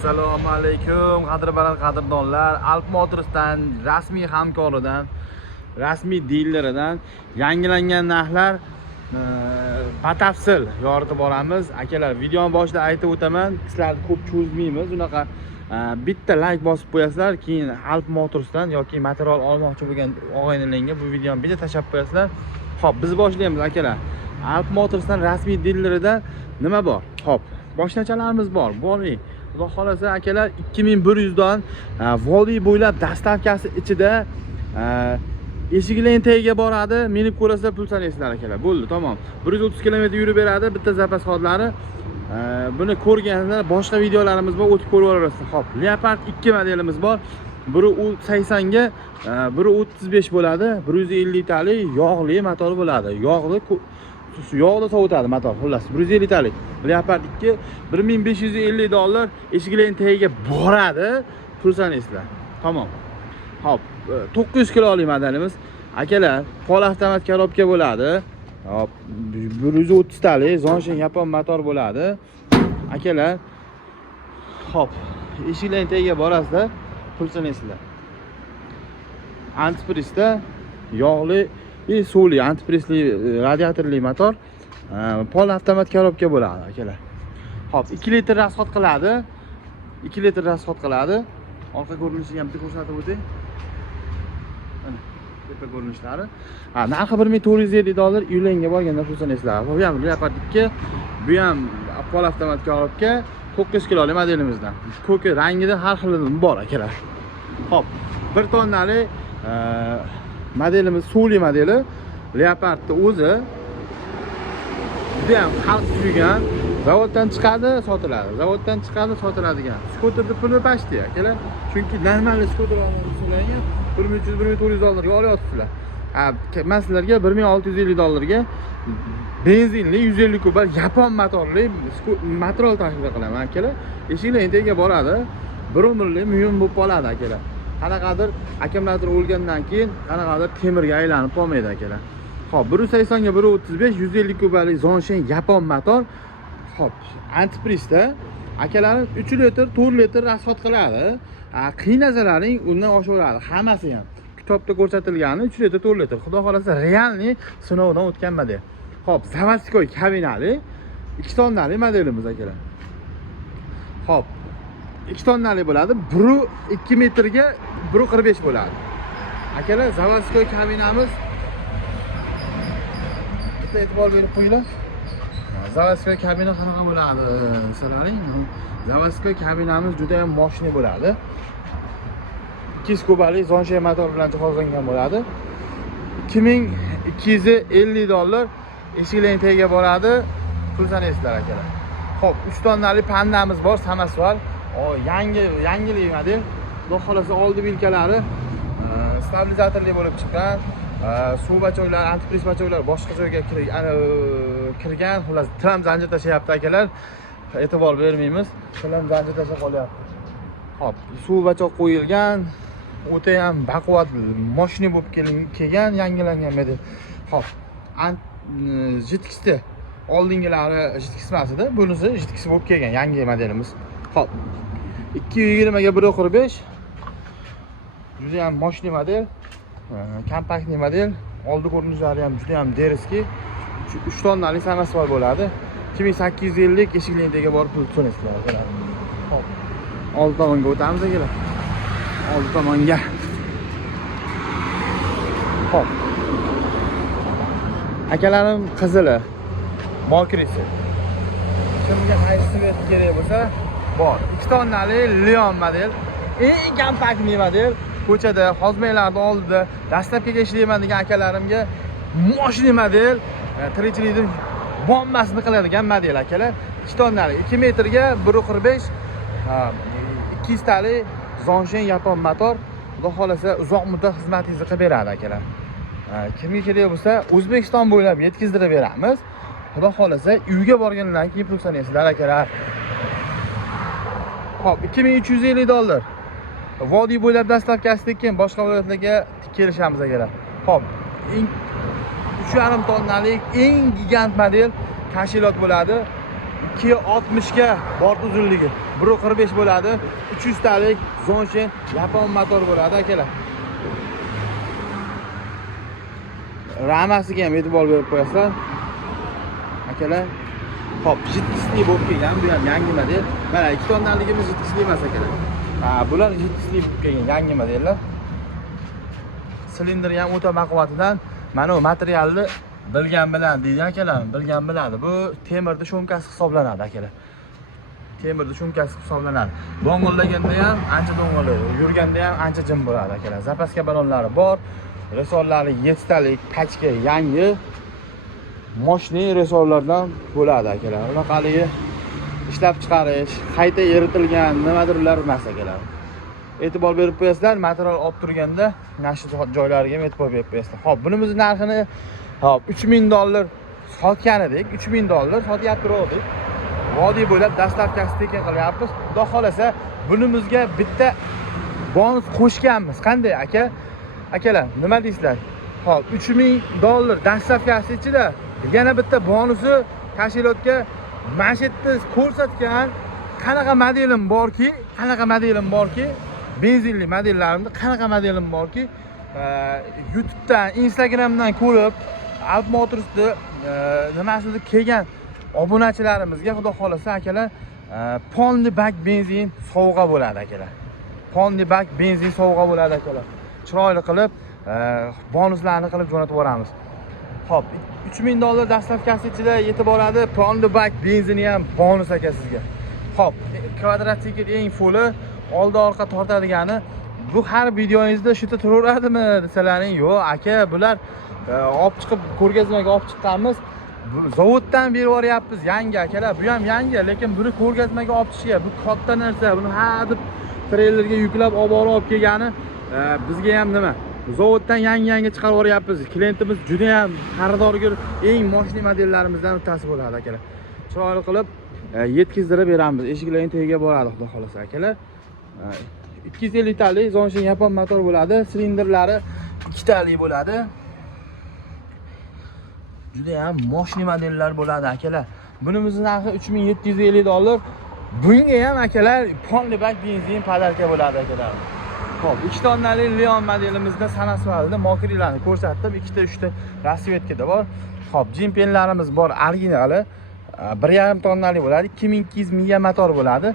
Assalomu alaykum qadrbaland qadrdonlar. Alp Motors'dan rasmiy hamkoridan, rasmiy dealeridan yangilangan narxlar batafsil yoritib boramiz. Akalar, videoning boshida aytib o'taman, sizlarni ko'p cho'zmaymiz. Unaqa bitta like bosib qo'yasizlar, keyin Alp Motors'dan yoki material olmoqchi bo'lgan og'aynilarga bu videoni bitta tashlab qo'yasizlar. Xo'p, biz boshlaymiz akalar. Alp Motors'dan rasmiy dealerida nima bor? Xo'p, boshlanchalarimiz bor. Bo'ling. Xudo xolasa akalar 2100 dan Vodiy bo'ylab dastavkasi ichida eshiklar tagiga boradi. Minib ko'rasizlar, pul sanaysizlar akalar. Bo'ldi, tamom. 130 km yurib beradi bitta zapas xodlari. Buni ko'rganlar boshqa videolarimiz bor, o'tib ko'rib olasizlar. Xo'p, Leopard 2 modelimiz bor. Biri 80 ga, biri 35 bo'ladi. 150 litalik yog'li motor bo'ladi. Yog'da sovutadi motor. Xullas 150 litalik Leopard 2 $1550 eshiklarning tagiga boradi. Pul sanaysizlar. Tamom. Hop, 900 kilolik modelimiz. Akalar, pol avtomat korobka bo'ladi. Hop, 130 talik Zonshin yapon motor bo'ladi. Akalar, hop, eshiklarning tagiga borasizlar, pul sanaysizlar. Antiprisda yog'li suvli antiprisli radiatorli motor, pol avtomat korobka bo'ladi akalar. Hop, 2 litr rasxod qiladi. 2 litr rasxod qiladi. Orqa ko'rinishini ham bitta ko'rsatib o'tay. Mana tepa ko'rinishlari. Narxi $1450 uylarga borganda pul sanaysizlar. Bu ham Leopard 2, bu ham pol avtomat korobka, 900 kilolik modelimizdan. Ko'k rangida har xili bor akalar. Hop, 1 tonnalik modelimiz suvli modeli. Leopardni o'zi juda ham xalq suygan. Zavoddan chiqadi, sotiladi. Zavoddan chiqadi, sotiladigan. Skuterni puli pashti akalar. Chunki normal skuter olmoqchilarga $1300-1400 ga olyapsizlar. Men sizlarga $1650 ga benzinli 150 kubal yapon motorli material taklif qilaman akalar. Eshiklar tagiga boradi. 1 umrlik muyum bo'lib qoladi akalar. Qanaqadir akkumulyator o'lgandan keyin qanaqadir temirga aylanib qolmaydi akalar. Xo'p, 180 ga 135 150 kubalik Zonshin yapon motor. Xo'p, antiprisda akalar 3 litr, 4 litr rasxod qiladi. Qiynasalaring undan oshaveradi, hammasi ham. Kitobda ko'rsatilgani 3 litr, 4 litr. Xudo xolasa realniy sinovdan o'tgan model. Xo'p, заводской kabinali 2 tonnalik modelimiz akalar. Xo'p, 2 tonnalik bo'ladi. 2 metrga 1.45 bo'ladi. Akalar, заводской kabinamiz bitta e'tibor berib qo'yinglar. Заводской kabina qanaqa bo'ladi? Sizlaring, заводской kabinamiz juda ham moshina bo'ladi. 200 kubalik Zonshin motor bilan jihozlangan bo'ladi. $2250 eshiklarning tagiga boradi. Pul sanaysizlar akalar. Xo'p, 3 tonnalik pandamiz bor, Samasval. Yangilik model. Xudo xolasa oldi vilkalari stabilizatorli bo'lib chiqqan. Suv bachoylari, antipris bachoylari boshqa joyga kirgan. Xullas, tram zanjir tashayapti akalar. E'tibor bermaymiz. Tram zanjir tashab qolyapti. Hop, suv bachoq qo'yilgan. O'ta ham baquvvat mashina bo'lib kelgan, yangilangan model. Hop, GTX'da oldingilari GTX emas edi, bunisi GTX bo'lib kelgan yangi modelimiz. Hop, 220 ga 1.45. Juda ham mashina model, kompaktli model. Oldi ko'rinishlari ham juda ham deriski. 3 tonnalik Samasval bo'ladi. 2850 eshiklarning tagiga borib pul to'laysizlar akalar. Hop, old tomonga o'tamiz akalar. Old tomonga. Hop. Akalarim qizili, mokrisi. Kimga qaysi kerak bo'lsa, bor. 2 tonnalik Leon model, eng kompaktli model. Ko'chada, hozmaylarda oldida dastlabkiga ishlayman degan akalarimga moshina model, tirikchilikni bombasini qiladigan model akalar. 2 tonnalik, 2 metrga 1.45, 200 talik Zonshin yapon motor. Xudo xolasa uzoq muddat xizmatingizni qilib beradi akalar. Kimga kerak bo'lsa, O'zbekiston bo'ylab yetkazdirib beramiz. Xudo xolasa uyga borgandan keyin pul sanaysizlar akalar. Hop, $2350. Vodiy bo'ylab dastavkasidan keyin boshqa viloyatlarga kelishamiz akalar. Hop, 3,5 tonnalik eng gigant model tashkilot bo'ladi. 260 ga bort uzunligi. 1.45 bo'ladi. 300 talik Zonshin yapon motor bo'ladi akalar. Ramasiga ham e'tibor berib qo'yasizlar. Akalar. Hop, jittisli bo'lib kelgan, bu ham yangi model. Mana 2 tonnaligimiz jittisli emas akalar. Bular jittisli bo'lib kelgan yangi modellar. Silindri ham o'ta baquvvatidan, mana bu materialni bilgan bilan deydi akalar, bilgan biladi. Bu temirni sho'nkasi hisoblanadi akalar. Temirni sho'nkasi hisoblanadi. Do'ng'illaganda ham ancha do'ng'illaydi, yurganda ham ancha jim bo'ladi akalar. Zapaska balonlari bor. Resorlari 7 talik, pachka yangi. Moshni resorlardan bo'ladi akalar. Bunaqaligi ishlab chiqarish, qayta eritilgan nimadirlar emas akalar. E'tibor berib qo'yasizlar, material olib turganda nashu joylariga ham e'tibor berib qo'yasizlar. Xo'p, bunimiz narxini hop $3000 sotgan edik, $3000 sotyapti ro'dik. Vodiy bo'ylab dastavkasi tekin qilyapmiz. Xudo xolasa, bunimizga bitta bonus qo'shganmiz. Qanday aka? Akalar, nima deysizlar? Hop, $3000 dastavkasi ichida yana bitta bonusi tashkilotga mana shu yerda ko'rsatgan qanaqa modelim borki, benzinli modellarimda qanaqa modelim borki, YouTubedan, Instagramdan ko'rib, Alp Motors'da nimasida kelgan obunachilarimizga xudo xolasa akalar, polni bak benzin sovg'a bo'ladi akalar. Polni bak benzin sovg'a bo'ladi akalar. Chiroyli qilib bonuslarni qilib jo'natib yuboramiz. Hop, $3000 dastavkasi ichida yetib boradi. Polni bak benzini ham bonus aka sizga. Hop, kvadratsikl eng full oldi orqa tortadigani. Bu har videoyingizda shu yerda turaveradimi desalaring, yo'q aka, bular olib chiqib ko'rgazmaga olib chiqqanmiz. Zavoddan berib yuboryapmiz, yangi akalar. Bu ham yangi, lekin buni ko'rgazmaga olib chiqishga, bu katta narsa. Buni ha deb treylerga yuklab olib kelgani bizga ham nima? Zavoddan yangi chiqarib yuboryapmiz. Klientimiz juda ham xaridorgir, eng moshli modellarimizdan bittasi bo'ladi akalar. Chiroyli qilib yetkazdirib beramiz. Eshiklarning tagiga boradi, xudo xolasa akalar. 250 talik Zonshin yapon motor bo'ladi. Silindrlari 2 talik bo'ladi. Juda ham moshli modellar bo'ladi akalar. Bunimizning narxi $3750. Bunga ham akalar polni bak benzin podarka bo'ladi akalar. Hop, 2 tonnali Leon modelimizda sanasvalda mokrilarni ko'rsatdim. 2 ta 3 ta rasvetkada bor. Hop, jimpenlarimiz bor, originali. 1,5 tonnali bo'ladi. 2200 miya motor bo'ladi.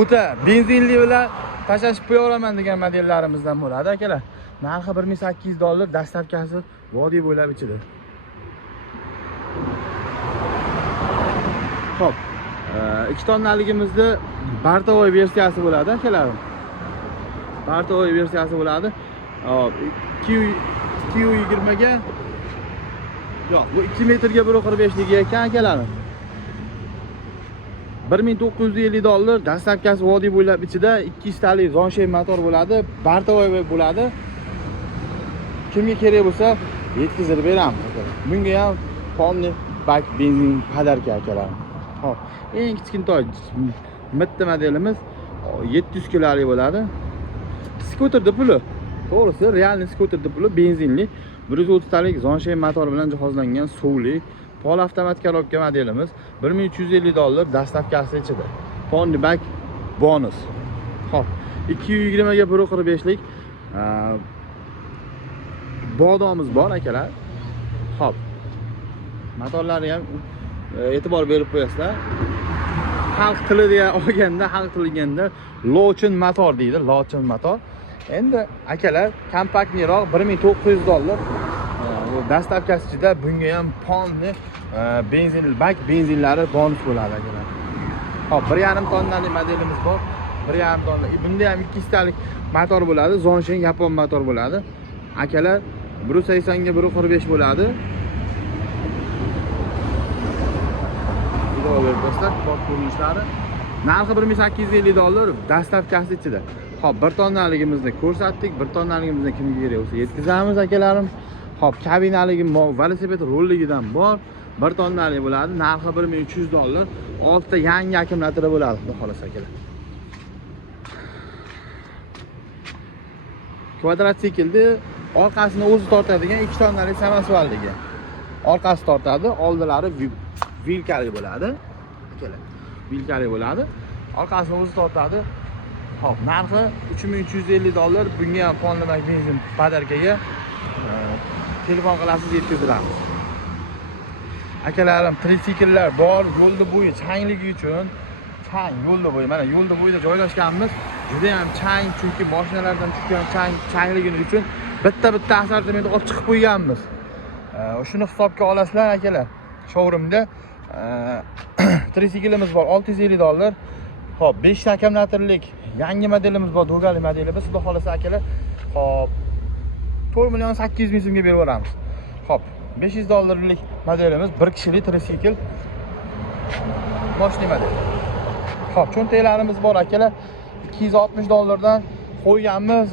O'ta benzinli bilan tashashib qo'yaveraman degan modellarimizdan bo'ladi akalar. Narxi $1800, dastavkasi vodiy bo'ylab ichida. Hop, 2 tonnaligimizda bartovoy versiyasi bo'ladi akalar. Bartovoy versiyasi bo'ladi. Hop, Q20 ga yo'q, bu 2 metrga 1.45 ligi ekan akalar. $1950 dastavkasi vodiy bo'ylab ichida 200 talik Zonshin motor bo'ladi, bartovoy bo'ladi. Kimga kerak bo'lsa yetkazib beramiz akalar. Bunga ham polni bak benzin podarka akalar. Hop, eng kichkintoy bitta modelimiz 700 kilolik bo'ladi. Skuterda puli. To'g'risi, realniy skuterda puli benzinli 130 talik Zonshin motor bilan jihozlangan suvli pol avtomat korobka modelimiz $1350 dastavkasi ichida. Polni bak bonus. Hop, 220 ga 1.45 lik bodomiz bor akalar. Hop, motorlari ham e'tibor berib qo'yasizlar. Xalq tiliga olganda, xalq tilaganda lochin motor deydi, lochin motor. Endi akalar, kompaktliroq $1900. Bu dastavkasi ichida bunga ham polni benzin bak benzinlari bonus bo'ladi akalar. Hop, 1,5 tonnali modelimiz bor. 1,5 tonna. Bunda ham 200 talik motor bo'ladi, Zonshin yapon motor bo'ladi. Akalar, 180 ga 1.45 bo'ladi. Do'stlar, bor ko'rinishlari. Narxi $1850, dastavkasi ichida. Hop, 1 tonnaligimizni ko'rsatdik. 1 tonnaligimizni kimga kerak bo'lsa yetkazamiz akalarim. Hop, kabinaligi velosiped rolligidan bor. 1 tonnali bo'ladi. Narxi $1300. 6 ta yangi akkumulyatori bo'ladi, xudo xolasa akalar. Kvadratsikilni orqasini o'zi tortadigan 2 tonnali samasvalligi. Orqasi tortadi, oldilari vilkali bo'ladi. Akalar, vilkali bo'ladi. orqasi o'zi tortadi. Hop, narxi $3350. Bunga ham qonunli benzin podarkaga telefon qilasiz, yetkazilamiz. Akalarim, tritsikllar bor, yo'lda bo'yi changligi uchun, yo'lda bo'yi, mana yo'lda bo'yida joylashganmiz. Juda ham chang, chunki mashinalardan tushgan changligini uchun bitta assortimentni olib chiqib qo'yganmiz. Shuni hisobga olasizlar akalar. Showroomda tritsiklimiz bor, $650. Hop, 5 ta akkumulyatorlik yangi modelimiz bor, Dogali modeli. Biz xudo xolasa akalar, hop, 4.800.000 so'mga berib yuboramiz. Hop, $500 modelimiz, 1 kishilik tritsikl moshina modeli. Hop, cho'ntaklarimiz bor akalar. $260 dan qo'yganmiz.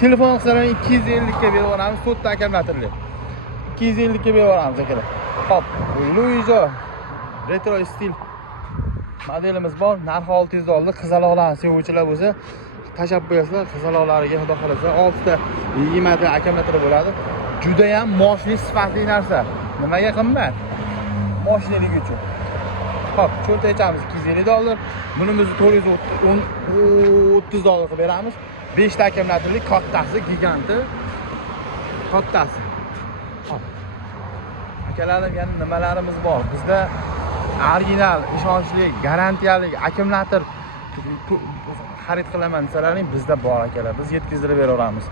Telefon qilsalaring 250 ga berib yuboramiz, 4 ta akkumulyatorlik. 250 ga berib yuboramiz akalar. Hop, Luizo retro stil modelimiz bor. Narxi $600. Qizaloqlarni sevuvchilar bo'lsa, tashab qo'yasizlar. Qizaloqlariga xudo xolasa 6 ta 20 ta akkumulyator bo'ladi. Juda ham moshina sifatli narsa. Nimaga qimmat? Moshinaligi uchun. Hop, cho'ntagimiz $250. Bunimizni $430 qilib beramiz. 5 ta akkumulyatorlik kattasi, giganti. Kattasi. Hop. Akalarim, yana nimalarimiz bor? Bizda original, ishonchli, garantiyali akkumulyator xarid qilaman desalaring, bizda bor akalar. Biz yetkazib beraveramiz.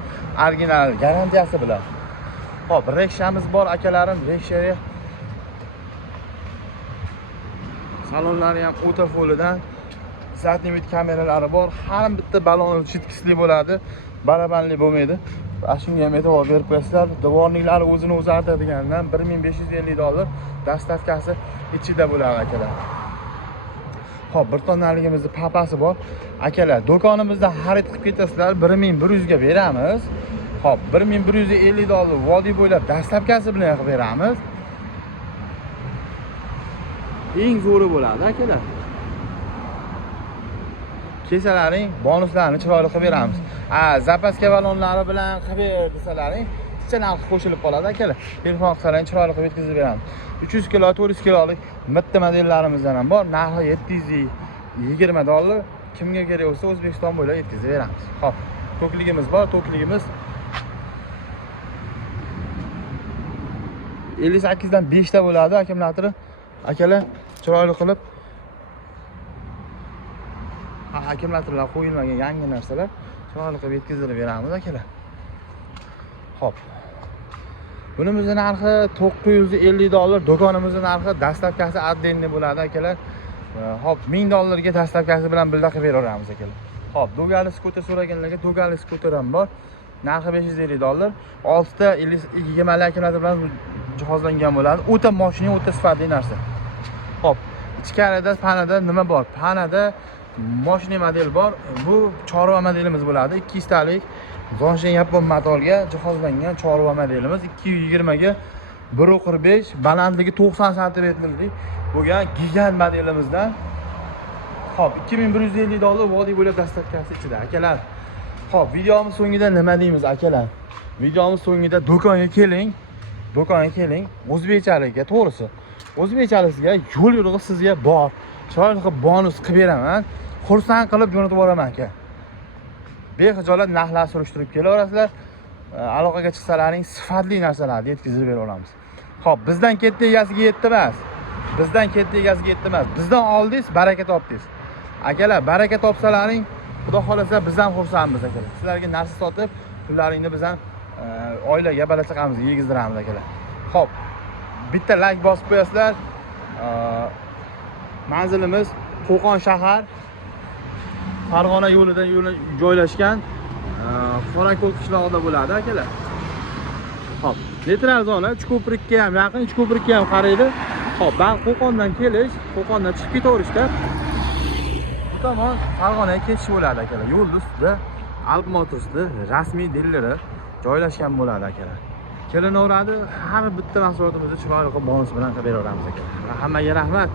Original garantiyasi bilan. Hop, rekshamiz bor akalarim, rekshaga salonlari ham o'ta folidan, zadniy vid kameralari bor. Har bitta balon chitkisli bo'ladi, barabanli bo'lmaydi. Shunga ham e'tibor berib qo'yasizlar. Dvorniklari o'zini o'zi artadiganidan $1550 dastavkasi ichida bo'ladi akalar. Hop, bir tonnaligimizning papasi bor. Akalar, do'konimizda xarid qilib ketasizlar, 1100 ga beramiz. Hop, $1150 vodiy bo'ylab dastavkasi bilan qilib beramiz. Eng zo'ri bo'ladi akalar. Kesalaring bonuslarni chiroyli qilib beramiz. Zapaska balonlari bilan qilib ber desalaring, qisqa narx qo'shilib qoladi akalar. Telefon qilsalaring chiroyli qilib yetkazib beramiz. 300 kilo, 400 kilolik bitta modellarimizdan ham bor. Narxi $720. Kimga kerak bo'lsa O'zbekiston bo'ylab yetkazib beramiz. Hop, to'kligimiz bor, to'kligimiz 58 dan 5 ta bo'ladi akkumulyatori. Akalar, chiroyli qilib akkumulyatorlar qo'yilmagan yangi narsalar chiroyli qilib yetkazib beramiz akalar. Hop. Bunimizning narxi $950, do'konimizning narxi dastavkasi отдельный bo'ladi akalar. Hop, $1000 ga dastavkasi bilan birga qilib beraveramiz akalar. Hop, Dogali skuter so'raganlarga Dogali skuter ham bor. Narxi $550. 6 ta 20 akkumulyator bilan jihozlangan bo'ladi. O'ta moshina, o'ta sifatli narsa. Hop, ichkarida panada nima bor? Panada moshina model bor. Bu chorva modelimiz bo'ladi. 200 talik Zonshen yapon motorga jihozlangan chorva modelimiz. 220 ga 1.45, balandligi 90 cm bo'lgan gigant modelimizdan. Hop, $2150 vodiy bo'ylab dastavkasi ichida akalar. Hop, videomiz so'ngida nima deymiz akalar? Videomiz so'ngida do'konga keling. Do'konga keling. O'zbekchalikka, to'g'risi. O'zbekchalikga yo'l yo'rig'i sizga bor. Chiroyli qilib bonus qilib beraman. Xursand qilib jo'natib yuboraman aka. Bexijolat narxlar surishtirib kelaverasizlar. Aloqaga chiqsalaring sifatli narsalarni yetkazib beraveramiz. Hop, bizdan ketdi egasiga yetdi emas. Bizdan ketdi egasiga yetdi emas. Bizdan oldingiz, baraka topdingiz. Akalar, baraka topsalaring, xudo xolasa bizdan xursandmiz akalar. Sizlarga narsa sotib, pullaringni bizdan oilaga, bola chaqamizga yegizdiramiz akalar. Hop, bitta like bosib qo'yasizlar. Manzilimiz Qo'qon shahar, Farg'ona yo'lida joylashgan Qorako'l qishlog'ida bo'ladi akalar. Hop, neytral zona, Uchko'prikka ham yaqin, Uchko'prikka ham qaraydi. Hop, ben Qo'qondan kelish, Qo'qondan chiqib ketaverishda tomon Farg'onaga ketish bo'ladi akalar. Yo'l ustida Alp Motors'da rasmiy dilleri joylashgan bo'ladi akalar. Kelinaveradi, har bitta mahsulotimizni chiroyli qilib bonus bilan qilib beraveramiz akalar. Hammaga rahmat.